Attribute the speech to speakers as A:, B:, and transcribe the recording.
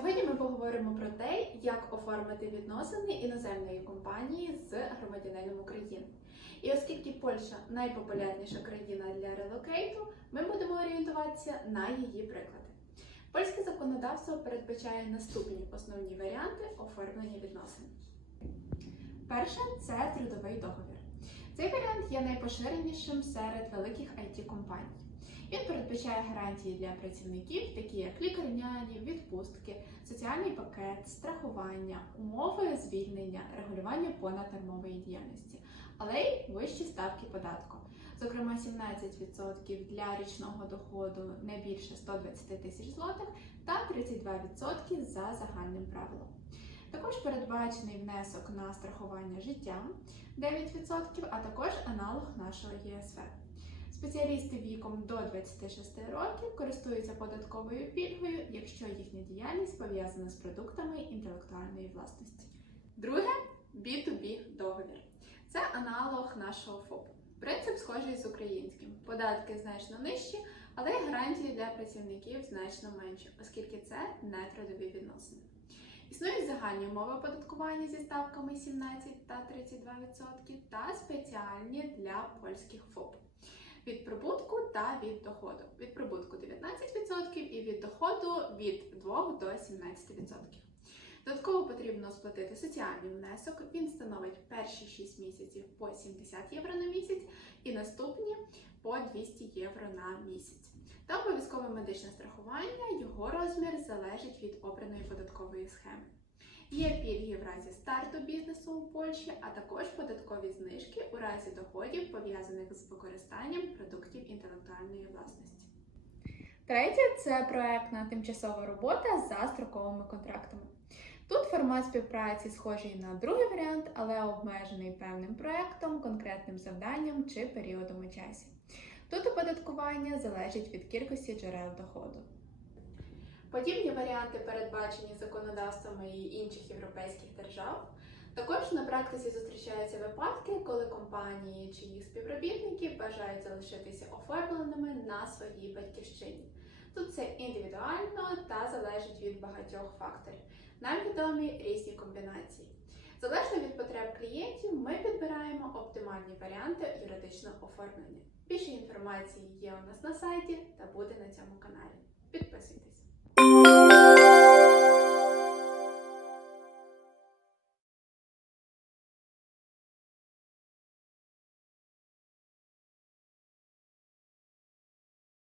A: Сьогодні ми поговоримо про те, як оформити відносини іноземної компанії з громадянином України. І оскільки Польща найпопулярніша країна для релокейту, ми будемо орієнтуватися на її приклади. Польське законодавство передбачає наступні основні варіанти оформлення відносин. Перше це трудовий договір. Цей варіант є найпоширенішим серед великих it компаній Він передбачає гарантії для працівників, такі як лікарняні, відпустки, соціальний пакет, страхування, умови звільнення, регулювання понаднормової діяльності, але й вищі ставки податку. Зокрема, 17% для річного доходу не більше 120 тисяч злотих та 32% за загальним правилом. Також передбачений внесок на страхування життя 9%, а також аналог нашого ЄСВ. Спеціалісти віком до 26 років користуються податковою пільгою, якщо їхня діяльність пов'язана з продуктами інтелектуальної власності. Друге B2B договір. Це аналог нашого ФОПу. Принцип схожий з українським. Податки значно нижчі, але гарантії для працівників значно менші, оскільки це не трудові відносини. Існують загальні умови оподаткування зі ставками 17 та 32% та спеціальні для польських ФОП. Від прибутку та від доходу. Від прибутку 19% і від доходу від 2 до 17%. Додатково потрібно сплатити соціальний внесок. Він становить перші 6 місяців по 70 євро на місяць і наступні по 200 євро на місяць. Та обов'язкове медичне страхування, його розмір залежить від обраної податкової схеми. Є пільги в разі старту бізнесу у Польщі, а також податкові знижки у разі доходів, пов'язаних з використанням продуктів інтелектуальної власності. Третє це проектна тимчасова робота за строковими контрактами. Тут формат співпраці схожий на другий варіант, але обмежений певним проектом, конкретним завданням чи періодом у часі. Тут оподаткування залежить від кількості джерел доходу. Подібні варіанти передбачені законодавствами і інших європейських держав. Також на практиці зустрічаються випадки, коли компанії чи їх співробітники бажають залишитися оформленими на своїй батьківщині. Тут це індивідуально та залежить від багатьох факторів. Нам відомі різні комбінації. Залежно від потреб клієнтів, ми підбираємо оптимальні варіанти юридичного оформлення. Більше інформації є у нас на сайті та буде на цьому каналі. Підписуйтесь!